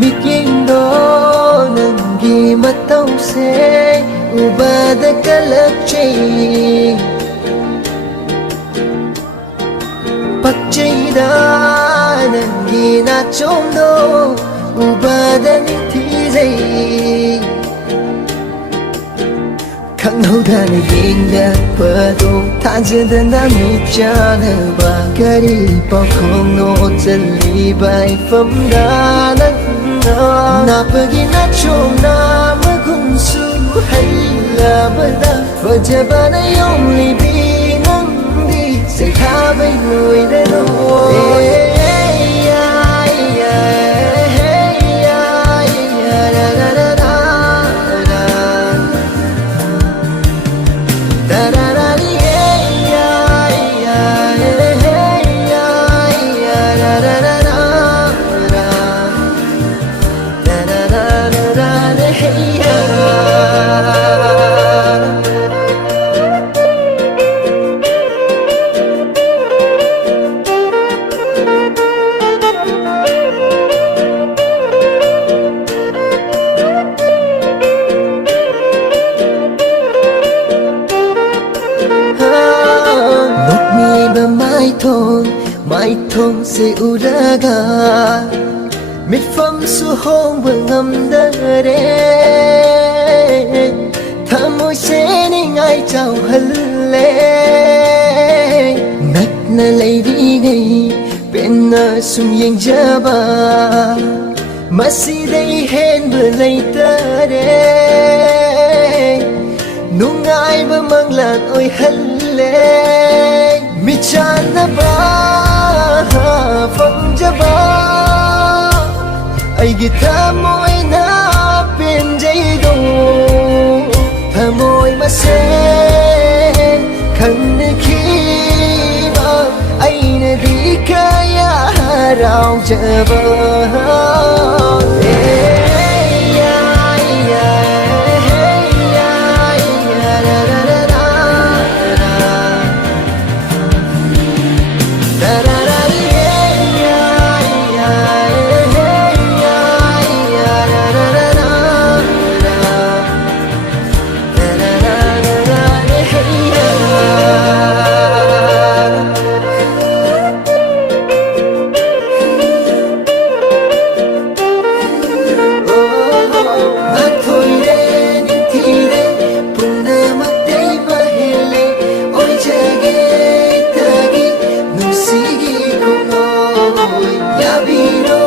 Mikindo nanggi matawse ubada kalakchay Pagchayda nanggi nachomdo ubada nitizay Kanghouda na yingdakpado Thajadana mipyanaba Kari pakhongno chalibay famda Napagi nachomna magunsu hailabada Fajabana yomlibi nangdi Sayhabay nuidano Mai thong se uraga mit pham su hong ngam da re thamoi se ni ngai chau halle nak na lai ri gai pen na sum yeng jaba masi dei hen bờ lai ta re nungai ba mang lan oi halle mi chan na ba phong jaba ai gi thamoi na pen jai do thamoi ma se khang ne khi ba ai ne di kaya rao jaba Yabiro